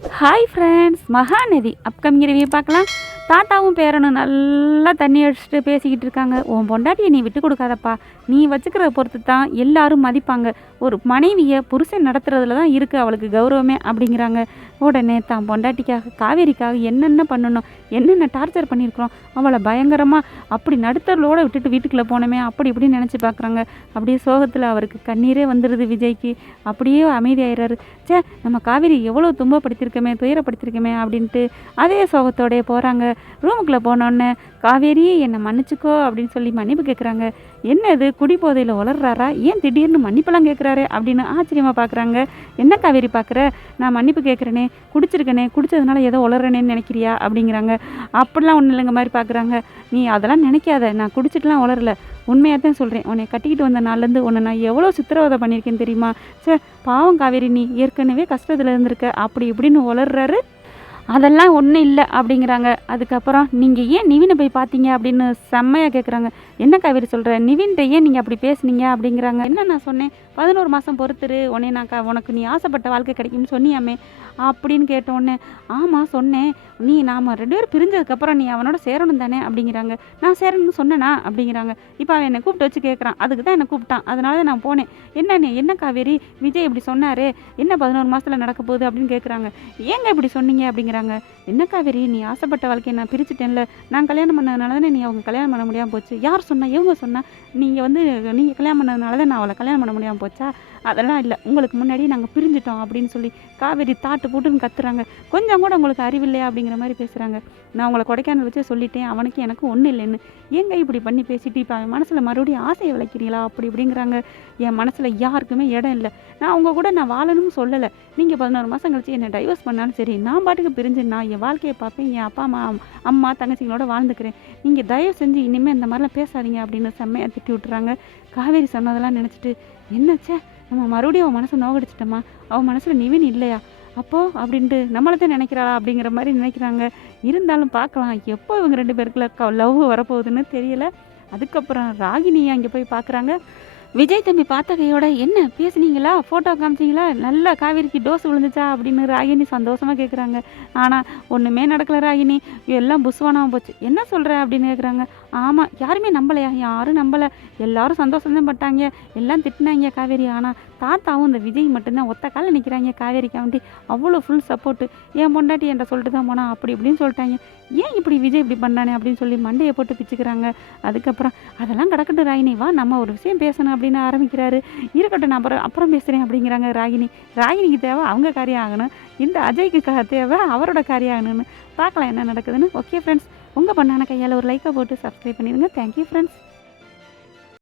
Hi friends, Mahanadi upcoming review பார்க்கலாம். தாத்தாவும் பேரனும் நல்லா தண்ணி அடிச்சுட்டு பேசிக்கிட்டு இருக்காங்க. உன் பொண்டாட்டியை நீ விட்டு கொடுக்காதப்பா, நீ வச்சுக்கிறத பொறுத்து தான் எல்லாரும் மதிப்பாங்க. ஒரு மனைவியை புருஷன் நடத்துறதுல தான் இருக்குது அவளுக்கு கௌரவமே அப்படிங்கிறாங்க. உடனே தான் பொண்டாட்டிக்காக காவேரிக்காக என்னென்ன பண்ணணும், என்னென்ன டார்ச்சர் பண்ணியிருக்கிறோம், அவளை பயங்கரமாக அப்படி நடுத்தரோடு விட்டுட்டு வீட்டுக்குள்ளே போனோமே அப்படி இப்படின்னு நினச்சி பார்க்குறாங்க. அப்படியே சோகத்தில் அவருக்கு கண்ணீரே வந்துடுது விஜய்க்கு. அப்படியே அமைதியாகிறாரு. நம்ம காவேரி எவ்வளோ துன்பப்படுத்தியிருக்கமே, துயரப்படுத்தியிருக்கமே அப்படின்ட்டு அதே சோகத்தோடய போகிறாங்க. ரூமுக்குள்ளே போனோடனே காவேரி என்னை மன்னிச்சிக்கோ அப்படின்னு சொல்லி மன்னிப்பு கேட்குறாங்க. என்ன இது குடி போதையில் வளர்றாரா, ஏன் திடீர்னு மன்னிப்பெல்லாம் கேட்குறாரு அப்படின்னு ஆச்சரியமாக பார்க்குறாங்க. என்ன காவேரி பார்க்குற, நான் மன்னிப்பு கேட்குறேனே, குடிச்சிருக்கனே, குடித்ததுனால ஏதோ வளர்றேனேன்னு நினைக்கிறியா அப்படிங்கிறாங்க. அப்படிலாம் ஒன்றும் இல்லைங்க மாதிரி பார்க்குறாங்க. நீ அதெல்லாம் நினைக்காத, நான் குடிச்சிட்டுலாம் வளரல, உண்மையாக தான் சொல்கிறேன். உன்னை கட்டிக்கிட்டு வந்த நாள்லேருந்து உன்னை நான் எவ்வளோ சித்திரவதை பண்ணியிருக்கேன்னு தெரியுமா? பாவம் காவேரி, நீ ஏற்கனவே கஷ்டத்தில் இருந்திருக்க அப்படி இப்படின்னு வளர்றாரு. அதெல்லாம் ஒன்றும் இல்லை அப்படிங்கிறாங்க. அதுக்கப்புறம் நீங்கள் ஏன் நிவினை போய் பார்த்தீங்க அப்படின்னு செம்மையாக கேட்குறாங்க. என்ன காவேரி சொல்கிற, நிவின்கிட்ட ஏன் நீங்கள் அப்படி பேசுனீங்க அப்படிங்கிறாங்க. என்ன நான் சொன்னேன், 11 மாதம் பொறுத்துரு, உடனே நான் உனக்கு நீ ஆசைப்பட்ட வாழ்க்கை கிடைக்கும்னு சொன்னியாமே அப்படின்னு கேட்டோடனே, ஆமாம் சொன்னேன், நாம் 2 பேரும் பிரிஞ்சதுக்கப்புறம் நீ அவனோட சேரணும் தானே அப்படிங்கிறாங்க. நான் சேரணும்னு சொன்னேனா அப்படிங்கிறாங்க. இப்போ அவன் என்னை கூப்பிட்டு வச்சு கேட்குறான், அதுக்கு தான் என்னை கூப்பிட்டான், அதனால தான் நான் போனேன். என்ன காவேரி, விஜய் இப்படி சொன்னாரே, என்ன 11 மாதத்தில் நடக்க போகுது அப்படின்னு கேட்குறாங்க. ஏங்க இப்படி சொன்னீங்க அப்படிங்கிறாங்க. என்ன காவேரி, நீ ஆசைப்பட்ட வாழ்க்கையை நான் பிரிச்சுட்டேன்ல, நான் கல்யாணம் பண்ணதுனால தானே நீ அவங்க கல்யாணம் பண்ண முடியாமல் போச்சு. யார் சொன்னா, இவங்க சொன்னா, நீங்கள் கல்யாணம் பண்ணதுனால தான் நான் அவளை கல்யாணம் பண்ண முடியாமல் போச்சா? அதெல்லாம் இல்லை, உங்களுக்கு முன்னாடி நாங்கள் பிரிஞ்சிட்டோம் அப்படின்னு சொல்லி காவேரி தாட்டு போட்டுன்னு கத்துறாங்க. கொஞ்சம் கூட உங்களுக்கு அறிவில்லையா அப்படிங்கிற மாதிரி பேசுகிறாங்க. நான் உங்களை கொடைக்கானல் வச்சு சொல்லிட்டேன், அவனுக்கு எனக்கு ஒன்றும் இல்லைன்னு. ஏங்க இப்படி பண்ணி பேசிட்டு இப்போ அவன் மனசில் மறுபடியும் ஆசையை விளைக்கிறீங்களா அப்படி இப்படிங்கிறாங்க. என் மனசில் யாருக்குமே இடம் இல்லை, நான் அவங்க கூட நான் வாழணும்னு சொல்லலை. நீங்கள் 11 மாதம் கழிச்சு என்னை டைவர்ஸ் பண்ணாலும் சரி, நான் பாட்டுக்கு பிரிஞ்சு நான் என் வாழ்க்கையை பார்ப்பேன், என் அப்பா அம்மா தங்கச்சிங்களோட வாழ்ந்துக்கிறேன். நீங்கள் தயவு செஞ்சு இனிமேல் இந்த மாதிரிலாம் பேசாதீங்க அப்படின்னு செம்மையாக திட்டி விட்டுறாங்க. காவேரி சொன்னதெல்லாம் நினச்சிட்டு, என்னச்சே நம்ம மறுபடியும் அவன் மனசை நோகடிச்சிட்டோமா, அவன் மனசில் நிவின் இல்லையா அப்போது அப்படின்ட்டு நம்மளதான் நினைக்கிறாளா அப்படிங்கிற மாதிரி நினைக்கிறாங்க. இருந்தாலும் பார்க்கலாம், எப்போ இவங்க 2 பேருக்குள்ள லவ் வரப்போகுதுன்னு தெரியல. அதுக்கப்புறம் ராகினியை அங்கே போய் பார்க்குறாங்க. விஜய் தம்பி பார்த்த கையோட, என்ன பேசுனீங்களா, ஃபோட்டோ காமிச்சிங்களா, நல்லா காவேரிக்கு டோஸ் விழுந்துச்சா அப்படின்னு ராகினி சந்தோஷமாக கேட்குறாங்க. ஆனால் ஒன்றுமே நடக்கலை ராகினி, எல்லாம் புஸ்வானாக போச்சு. என்ன சொல்கிற அப்படின்னு கேட்குறாங்க. ஆமாம், யாருமே நம்பலையா, யாரும் நம்பலை, எல்லாரும் சந்தோஷம்தான் பட்டாங்க, எல்லாம் திட்டினாங்க காவேரி. ஆனால் தாத்தாவும் இந்த விஜய் மட்டும்தான் ஒத்த காலில் நிற்கிறாங்க காவேரிக்கு வேண்டி. அவ்வளோ ஃபுல் சப்போர்ட்டு. என் பொண்டாட்டி என்கிட்ட சொல்லிட்டு தான் போனா அப்படி இப்படின்னு சொல்லிட்டாங்க. ஏன் இப்படி விஜய் இப்படி பண்ணானே அப்படின்னு சொல்லி மண்டையை போட்டு பிச்சுக்கிறாங்க. அதுக்கப்புறம் அதெல்லாம் கிடக்கட்டும் ராகினி, வா நம்ம ஒரு விஷயம் பேசணும் அப்படின்னு ஆரம்பிக்கிறாரு. இருக்கட்டும், நான் அப்புறம் பேசுகிறேன் அப்படிங்கிறாங்க ராகினி. ராகினிக்கு தேவை அவங்க காரியம் ஆகணும், இந்த அஜய்க்கு தேவை அவரோட காரியம் ஆகணும்னு. பார்க்கலாம் என்ன நடக்குதுன்னு. ஓகே ஃப்ரெண்ட்ஸ், உங்கள் பண்ணான கையால் ஒரு லைக்கை போட்டு சப்ஸ்கிரைப் பண்ணிடுங்க. Thank you friends.